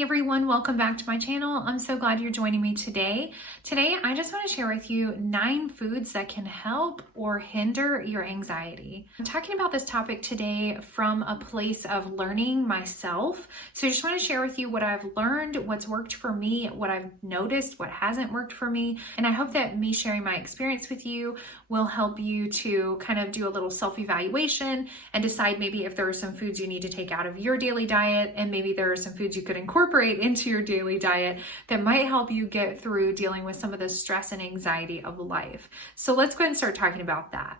Hey everyone, welcome back to my channel. I'm so glad you're joining me today. Today, I just want to share with you 9 foods that can help or hinder your anxiety. I'm talking about this topic today from a place of learning myself. So I just want to share with you what I've learned, what's worked for me, what I've noticed, what hasn't worked for me. And I hope that me sharing my experience with you will help you to kind of do a little self-evaluation and decide maybe if there are some foods you need to take out of your daily diet, and maybe there are some foods you could incorporate into your daily diet that might help you get through dealing with some of the stress and anxiety of life. So let's go ahead and start talking about that.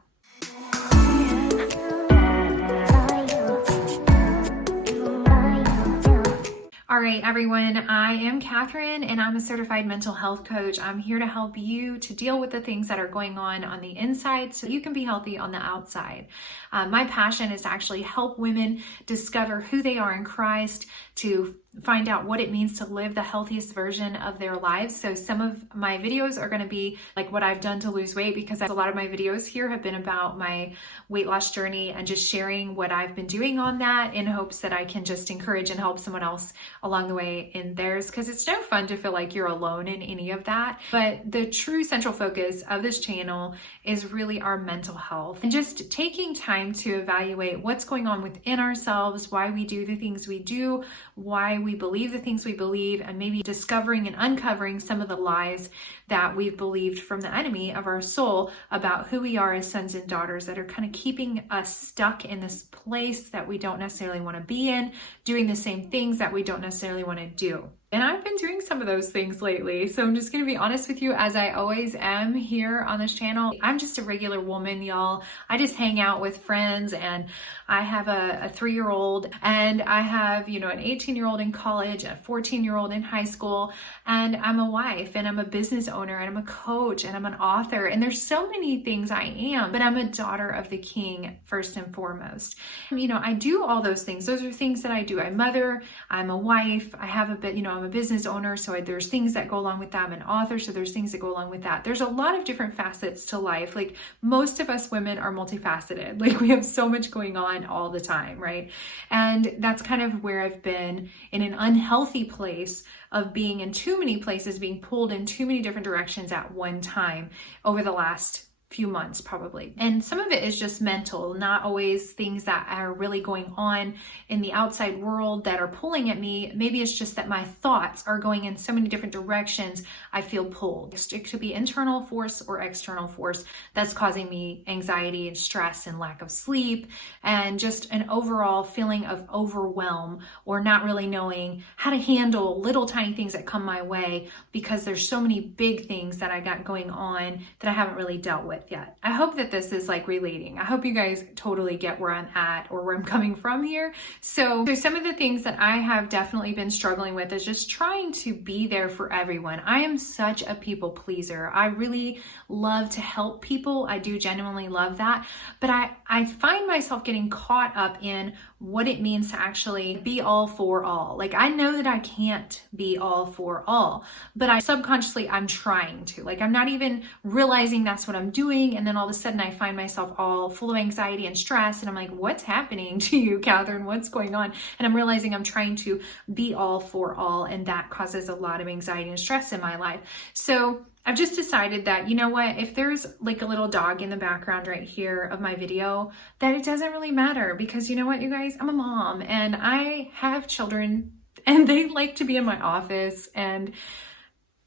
All right, everyone, I am Catherine and I'm a certified mental health coach. I'm here to help you to deal with the things that are going on the inside so you can be healthy on the outside. My passion is to actually help women discover who they are in Christ, to find out what it means to live the healthiest version of their lives. So some of my videos are going to be like what I've done to lose weight, because a lot of my videos here have been about my weight loss journey and just sharing what I've been doing on that in hopes that I can just encourage and help someone else along the way in theirs, because it's no fun to feel like you're alone in any of that. But the true central focus of this channel is really our mental health and just taking time to evaluate what's going on within ourselves, why we do the things we do, why we believe the things we believe, and maybe discovering and uncovering some of the lies that we've believed from the enemy of our soul about who we are as sons and daughters that are kind of keeping us stuck in this place that we don't necessarily want to be in, doing the same things that we don't necessarily want to do. And I've been doing some of those things lately. So I'm just going to be honest with you, as I always am here on this channel. I'm just a regular woman, y'all. I just hang out with friends, and I have a 3-year-old, and I have, an 18-year-old in college, a 14-year-old in high school, and I'm a wife, and I'm a business owner, and I'm a coach, and I'm an author, and there's so many things I am, but I'm a daughter of the King first and foremost. I do all those things. Those are things that I do. I mother, I'm a wife, I have a bit, I'm a business owner, so there's things that go along with that. I'm an author, so there's things that go along with that. There's a lot of different facets to life. Like, most of us women are multifaceted. Like, we have so much going on all the time, right? And that's kind of where I've been in an unhealthy place of being in too many places, being pulled in too many different directions at one time over the last few months probably. And some of it is just mental, not always things that are really going on in the outside world that are pulling at me. Maybe it's just that my thoughts are going in so many different directions, I feel pulled. It could be internal force or external force that's causing me anxiety and stress and lack of sleep, and just an overall feeling of overwhelm, or not really knowing how to handle little tiny things that come my way, because there's so many big things that I got going on that I haven't really dealt with yet. I hope that this is like relating. I hope you guys totally get where I'm at or where I'm coming from here. So there's some of the things that I have definitely been struggling with is just trying to be there for everyone. I am such a people pleaser. I really love to help people. I do genuinely love that. But I find myself getting caught up in what it means to actually be all for all. Like, I know that I can't be all for all, but I'm trying to. Like, I'm not even realizing that's what I'm doing. And then all of a sudden I find myself all full of anxiety and stress. And I'm like, what's happening to you, Catherine? What's going on? And I'm realizing I'm trying to be all for all. And that causes a lot of anxiety and stress in my life. So I've just decided that, if there's like a little dog in the background right here of my video, that it doesn't really matter, because you know what, you guys, I'm a mom and I have children and they like to be in my office, and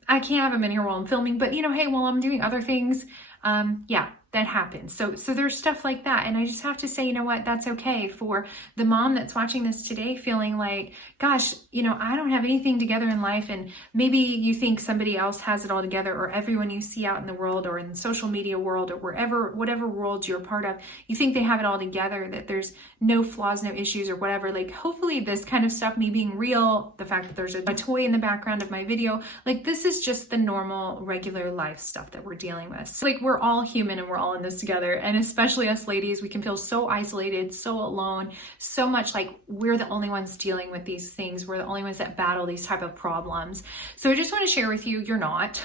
I can't have them in here while I'm filming, but hey, while I'm doing other things, that happens. So there's stuff like that. And I just have to say, you know what, that's okay for the mom that's watching this today, feeling like, gosh, I don't have anything together in life. And maybe you think somebody else has it all together, or everyone you see out in the world or in the social media world or whatever world you're a part of, you think they have it all together, that there's no flaws, no issues or whatever. Like, hopefully this kind of stuff, me being real, the fact that there's a toy in the background of my video, like, this is just the normal, regular life stuff that we're dealing with. So, like, we're all human and we're all in this together. And especially us ladies, we can feel so isolated, so alone, so much like we're the only ones dealing with these things. We're the only ones that battle these type of problems. So I just want to share with you, you're not.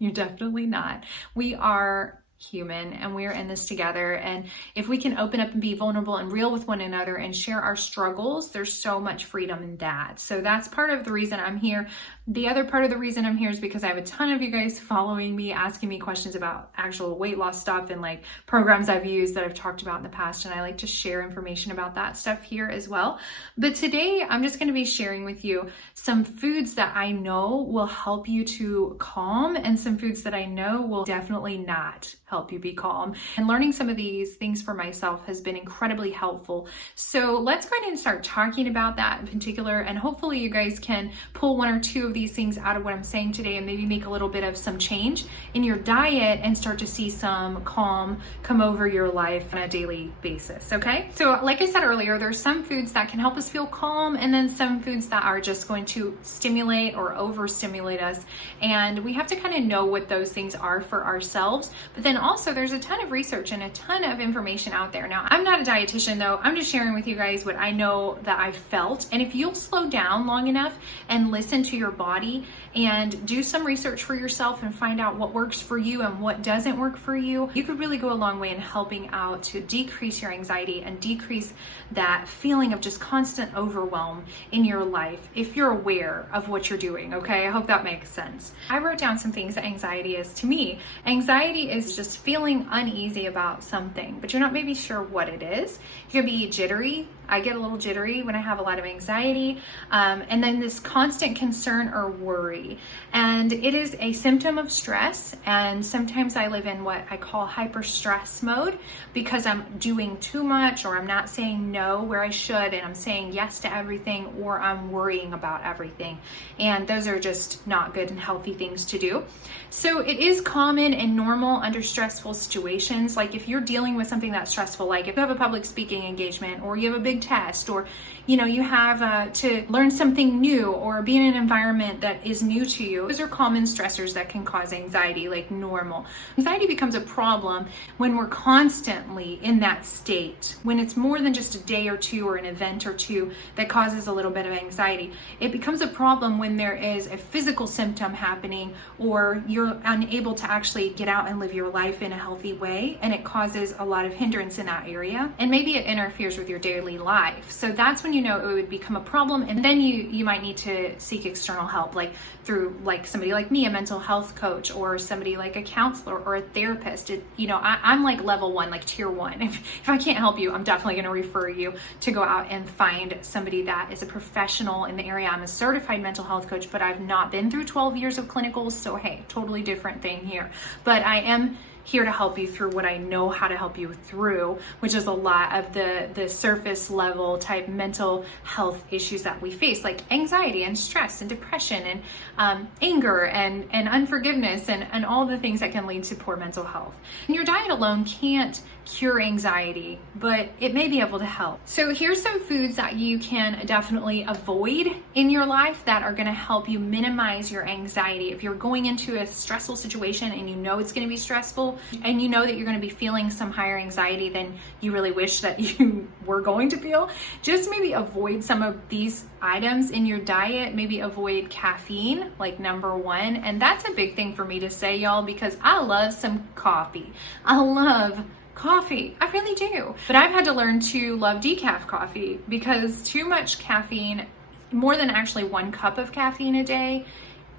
You're definitely not. We are human and we're in this together. And if we can open up and be vulnerable and real with one another and share our struggles, there's so much freedom in that. So that's part of the reason I'm here. The other part of the reason I'm here is because I have a ton of you guys following me, asking me questions about actual weight loss stuff and like programs I've used that I've talked about in the past. And I like to share information about that stuff here as well. But today I'm just going to be sharing with you some foods that I know will help you to calm and some foods that I know will definitely not help you be calm. And learning some of these things for myself has been incredibly helpful. So let's go ahead and start talking about that in particular. And hopefully you guys can pull one or two of these things out of what I'm saying today and maybe make a little bit of some change in your diet and start to see some calm come over your life on a daily basis. Okay. So like I said earlier, there's some foods that can help us feel calm and then some foods that are just going to stimulate or overstimulate us. And we have to kind of know what those things are for ourselves. But then also there's a ton of research and a ton of information out there. Now, I'm not a dietitian though. I'm just sharing with you guys what I know that I've felt. And if you'll slow down long enough and listen to your body and do some research for yourself and find out what works for you and what doesn't work for you, you could really go a long way in helping out to decrease your anxiety and decrease that feeling of just constant overwhelm in your life if you're aware of what you're doing. Okay, I hope that makes sense. I wrote down some things that anxiety is to me. Anxiety is just feeling uneasy about something, but you're not maybe sure what it is. You could be jittery. I get a little jittery when I have a lot of anxiety. And then this constant concern or worry. And it is a symptom of stress. And sometimes I live in what I call hyper stress mode because I'm doing too much or I'm not saying no where I should and I'm saying yes to everything or I'm worrying about everything. And those are just not good and healthy things to do. So it is common and normal under stressful situations. Like if you're dealing with something that's stressful, like if you have a public speaking engagement or you have a big test or you have to learn something new or be in an environment that is new to you. Those are common stressors that can cause anxiety, like normal. Anxiety becomes a problem when we're constantly in that state, when it's more than just a day or two or an event or two that causes a little bit of anxiety. It becomes a problem when there is a physical symptom happening or you're unable to actually get out and live your life in a healthy way, and it causes a lot of hindrance in that area, and maybe it interferes with your daily life. So that's when you know it would become a problem, and then you might need to seek external help, like through like somebody like me, a mental health coach, or somebody like a counselor or a therapist. I'm like level 1, like tier 1. If I can't help you, I'm definitely going to refer you to go out and find somebody that is a professional in the area. I'm a certified mental health coach, but I've not been through 12 years of clinicals, so hey, totally different thing here. But I am here to help you through what I know how to help you through, which is a lot of the surface level type mental health issues that we face, like anxiety and stress and depression and anger and unforgiveness and all the things that can lead to poor mental health. And your diet alone can't cure anxiety, but it may be able to help. So here's some foods that you can definitely avoid in your life that are going to help you minimize your anxiety. If you're going into a stressful situation and you know it's going to be stressful and you know that you're going to be feeling some higher anxiety than you really wish that you were going to feel, just maybe avoid some of these items in your diet. Maybe avoid caffeine, like number 1. And that's a big thing for me to say, y'all, because I love some coffee. I love coffee. I really do. But I've had to learn to love decaf coffee because too much caffeine, more than actually 1 cup of caffeine a day,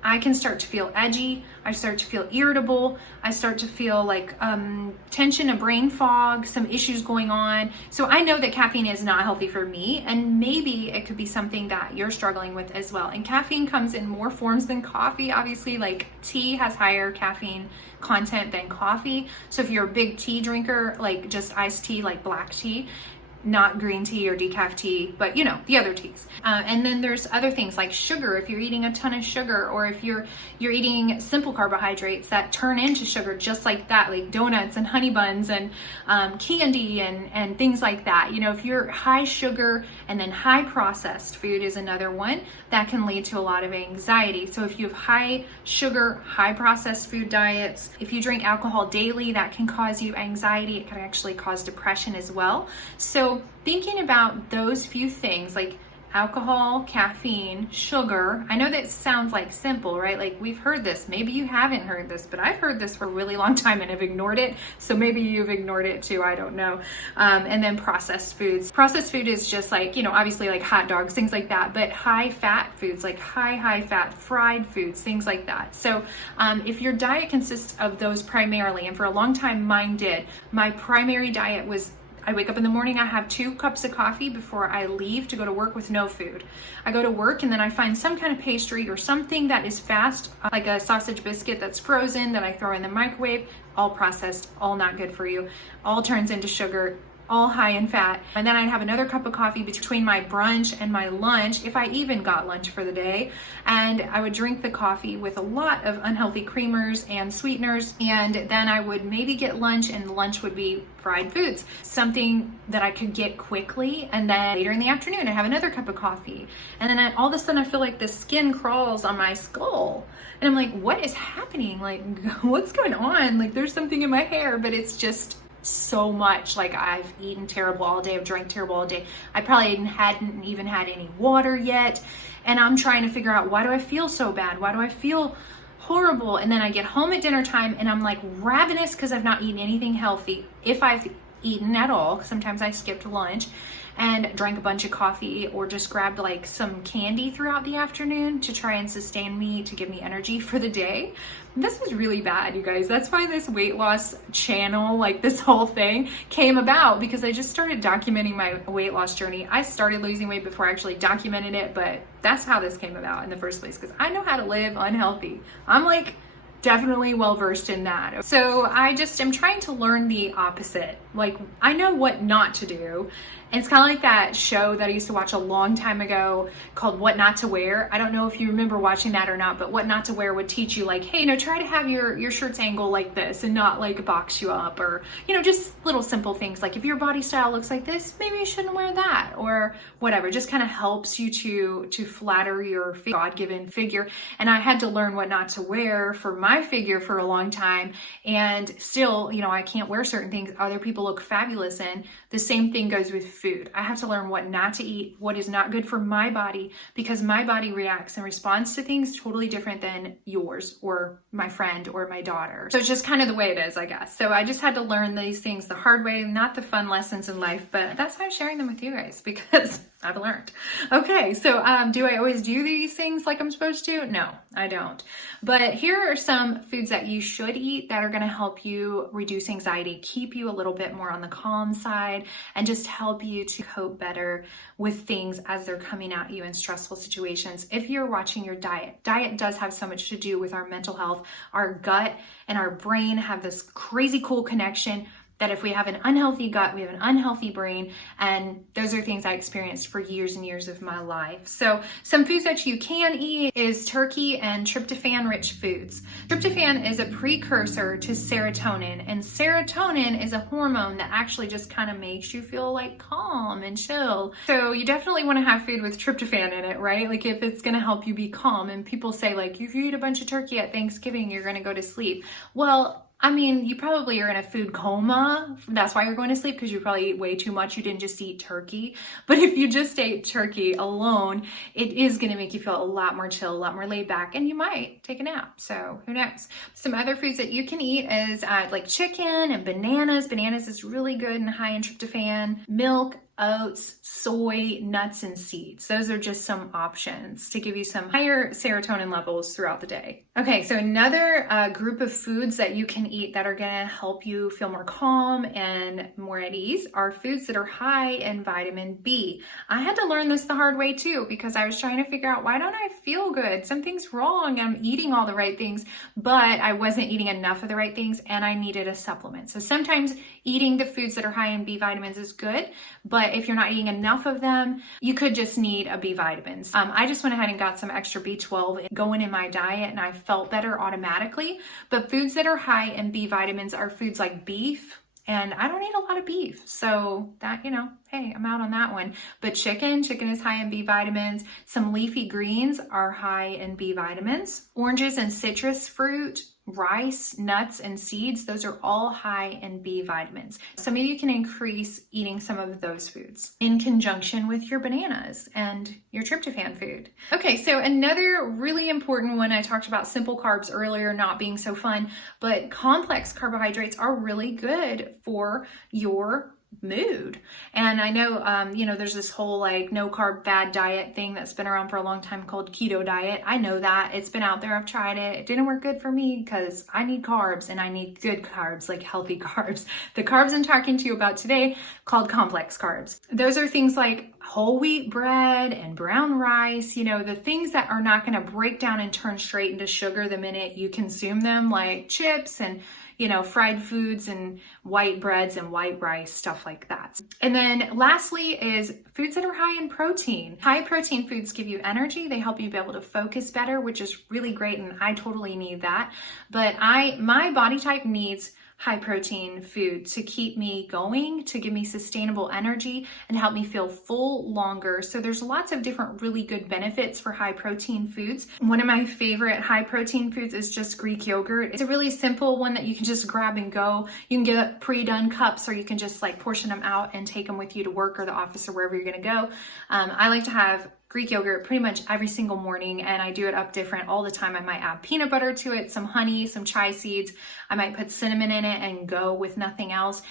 I can start to feel edgy. I start to feel irritable. I start to feel like tension, a brain fog, some issues going on. So I know that caffeine is not healthy for me, and maybe it could be something that you're struggling with as well. And caffeine comes in more forms than coffee. Obviously, like tea has higher caffeine content than coffee. So if you're a big tea drinker, like just iced tea, like black tea, not green tea or decaf tea, but the other teas. And then there's other things like sugar. If you're eating a ton of sugar, or if you're eating simple carbohydrates that turn into sugar just like that, like donuts and honey buns and candy and things like that. If you're high sugar and then high processed food is another one that can lead to a lot of anxiety. So if you have high sugar, high processed food diets, if you drink alcohol daily, that can cause you anxiety. It can actually cause depression as well. So thinking about those few things, like alcohol, caffeine, sugar. I know that sounds like simple, right? Like we've heard this. Maybe you haven't heard this, but I've heard this for a really long time and have ignored it. So maybe you've ignored it too. I don't know. And then processed foods. Processed food is just like, obviously like hot dogs, things like that, but high fat foods, like high fat fried foods, things like that. So if your diet consists of those primarily, and for a long time mine did, my primary diet was I wake up in the morning, I have 2 cups of coffee before I leave to go to work with no food. I go to work and then I find some kind of pastry or something that is fast, like a sausage biscuit that's frozen that I throw in the microwave, all processed, all not good for you, all turns into sugar, all high in fat. And then I'd have another cup of coffee between my brunch and my lunch, if I even got lunch for the day. And I would drink the coffee with a lot of unhealthy creamers and sweeteners. And then I would maybe get lunch, and lunch would be fried foods, something that I could get quickly. And then later in the afternoon, I'd have another cup of coffee. And then all of a sudden I feel like the skin crawls on my skull. And I'm like, what is happening? Like, what's going on? Like, there's something in my hair, but it's just so much. Like, I've eaten terrible all day, I've drank terrible all day, I probably hadn't even had any water yet, and I'm trying to figure out, why do I feel so bad? Why do I feel horrible? And then I get home at dinner time and I'm like ravenous because I've not eaten anything healthy, if I've eaten at all. Sometimes I skipped lunch and drank a bunch of coffee or just grabbed like some candy throughout the afternoon to try and sustain me, to give me energy for the day. This was really bad, you guys. That's why this weight loss channel, like this whole thing came about, because I just started documenting my weight loss journey. I started losing weight before I actually documented it, but that's how this came about in the first place, because I know how to live unhealthy. I'm like definitely well versed in that. So I just am trying to learn the opposite. Like, I know what not to do. And it's kind of like that show that I used to watch a long time ago called What Not to Wear. I don't know if you remember watching that or not, but What Not to Wear would teach you, like, hey, try to have your shirts angle like this and not like box you up, or, just little simple things like, if your body style looks like this, maybe you shouldn't wear that, or whatever. Just kind of helps you to flatter your God-given figure. And I had to learn what not to wear for my figure for a long time. And still, I can't wear certain things other people look fabulous in. The same thing goes with food. I have to learn what not to eat, what is not good for my body, because my body reacts and responds to things totally different than yours or my friend or my daughter. So it's just kind of the way it is, I guess. So I just had to learn these things the hard way, not the fun lessons in life, but that's why I'm sharing them with you guys, because I've learned. Okay, so do I always do these things like I'm supposed to? No, I don't. But here are some foods that you should eat that are going to help you reduce anxiety, keep you a little bit more on the calm side, and just help you to cope better with things as they're coming at you in stressful situations. If you're watching your diet does have so much to do with our mental health. Our gut and our brain have this crazy cool connection, that if we have an unhealthy gut, we have an unhealthy brain. And those are things I experienced for years and years of my life. So some foods that you can eat is turkey and tryptophan-rich foods. Tryptophan is a precursor to serotonin, and serotonin is a hormone that actually just kind of makes you feel like calm and chill. So you definitely want to have food with tryptophan in it, right? Like if it's going to help you be calm. And people say, like, if you eat a bunch of turkey at Thanksgiving, you're going to go to sleep. Well, I mean, you probably are in a food coma. That's why you're going to sleep, because you probably eat way too much. You didn't just eat turkey. But if you just ate turkey alone, it is going to make you feel a lot more chill, a lot more laid back, and you might take a nap. So who knows? Some other foods that you can eat is like chicken and bananas. Bananas is really good and high in tryptophan. Milk, oats, soy, nuts, and seeds. Those are just some options to give you some higher serotonin levels throughout the day. Okay, so another group of foods that you can eat that are gonna help you feel more calm and more at ease are foods that are high in vitamin B. I had to learn this the hard way too, because I was trying to figure out, why don't I feel good? Something's wrong. I'm eating all the right things, but I wasn't eating enough of the right things, and I needed a supplement. So sometimes eating the foods that are high in B vitamins is good, but if you're not eating enough of them, you could just need a B vitamins. I just went ahead and got some extra B12 going in my diet, and I felt better automatically. But foods that are high in B vitamins are foods like beef, and I don't eat a lot of beef, so that, hey, I'm out on that one. But chicken is high in B vitamins. Some leafy greens are high in B vitamins. Oranges and citrus fruit rice, nuts, and seeds, those are all high in B vitamins. So maybe you can increase eating some of those foods in conjunction with your bananas and your tryptophan food. Okay, so another really important one, I talked about simple carbs earlier not being so fun, but complex carbohydrates are really good for your mood. And I know, there's this whole like no carb fad diet thing that's been around for a long time called keto diet. I know that it's been out there. I've tried it. It didn't work good for me because I need carbs and I need good carbs, like healthy carbs. The carbs I'm talking to you about today called complex carbs. Those are things like whole wheat bread and brown rice, the things that are not going to break down and turn straight into sugar the minute you consume them, like chips and fried foods and white breads and white rice, stuff like that. And then lastly is foods that are high in protein. High protein foods give you energy. They help you be able to focus better, which is really great. And I totally need that. But my body type needs high protein food to keep me going, to give me sustainable energy and help me feel full longer. So there's lots of different really good benefits for high protein foods. One of my favorite high protein foods is just Greek yogurt. It's a really simple one that you can just grab and go. You can get pre-done cups, or you can just like portion them out and take them with you to work or the office or wherever you're going to go. I like to have Greek yogurt pretty much every single morning, and I do it up different all the time. I might add peanut butter to it, some honey, some chia seeds. I might put cinnamon in it and go with nothing else.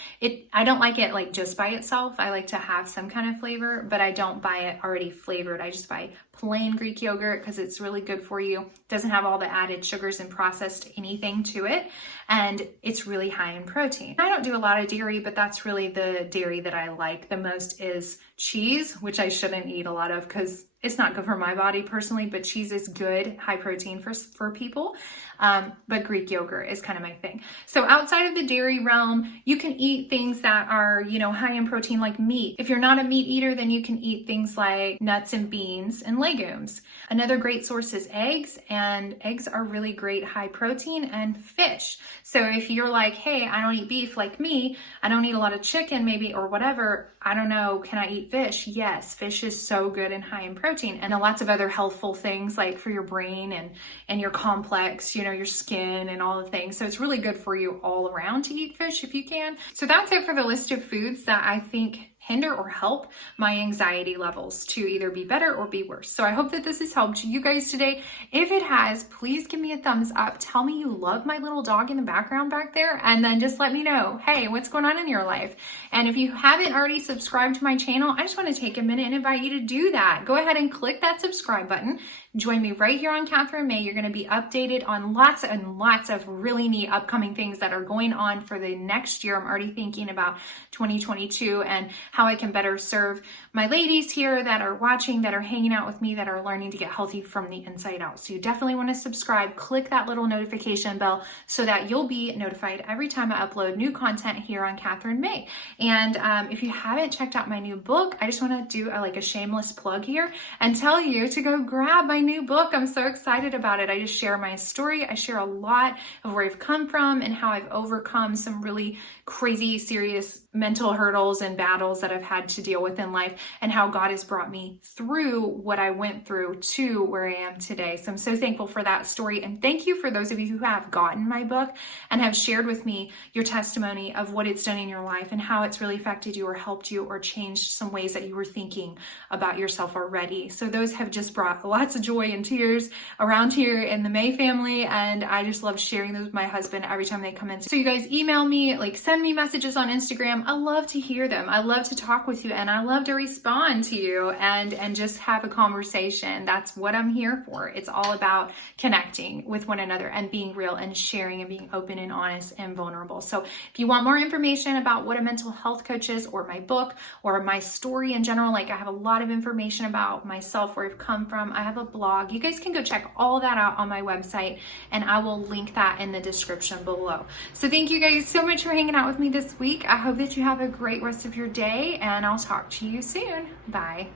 I don't like it like just by itself. I like to have some kind of flavor, but I don't buy it already flavored. I just buy plain Greek yogurt because it's really good for you. It doesn't have all the added sugars and processed anything to it, and it's really high in protein. I don't do a lot of dairy, but that's really the dairy that I like the most is cheese, which I shouldn't eat a lot of because it's not good for my body personally, but cheese is good, high protein for people. But Greek yogurt is kind of my thing. So outside of the dairy realm, you can eat things that are, high in protein like meat. If you're not a meat eater, then you can eat things like nuts and beans and legumes. Another great source is eggs, and eggs are really great high protein, and fish. So if you're like, hey, I don't eat beef like me, I don't eat a lot of chicken maybe or whatever, I don't know, can I eat fish? Yes, fish is so good and high in protein, and lots of other healthful things like for your brain and your complex, your skin and all the things. So it's really good for you all around to eat fish if you can. So that's it for the list of foods that I think hinder or help my anxiety levels to either be better or be worse. So I hope that this has helped you guys today. If it has, please give me a thumbs up. Tell me you love my little dog in the background back there, and then just let me know, hey, what's going on in your life? And if you haven't already subscribed to my channel, I just want to take a minute and invite you to do that. Go ahead and click that subscribe button. Join me right here on Catherine May. You're going to be updated on lots and lots of really neat upcoming things that are going on for the next year. I'm already thinking about 2022 and how I can better serve my ladies here that are watching, that are hanging out with me, that are learning to get healthy from the inside out. So you definitely want to subscribe, click that little notification bell so that you'll be notified every time I upload new content here on Catherine May. And if you haven't checked out my new book, I just want to do a shameless plug here and tell you to go grab my new book. I'm so excited about it. I just share my story. I share a lot of where I've come from and how I've overcome some really crazy, serious mental hurdles and battles that I've had to deal with in life, and how God has brought me through what I went through to where I am today. So I'm so thankful for that story. And thank you for those of you who have gotten my book and have shared with me your testimony of what it's done in your life and how it's really affected you or helped you or changed some ways that you were thinking about yourself already. So those have just brought lots of joy and tears around here in the May family. And I just love sharing those with my husband every time they come in. So you guys email me, send me messages on Instagram. I love to hear them. I love to talk with you, and I love to respond to you and just have a conversation. That's what I'm here for. It's all about connecting with one another and being real and sharing and being open and honest and vulnerable. So if you want more information about what a mental health coach is, or my book, or my story in general, I have a lot of information about myself, where I've come from. I have a blog. You guys can go check all that out on my website, and I will link that in the description below. So thank you guys so much for hanging out with me this week. I hope that you have a great rest of your day, and I'll talk to you soon. Bye.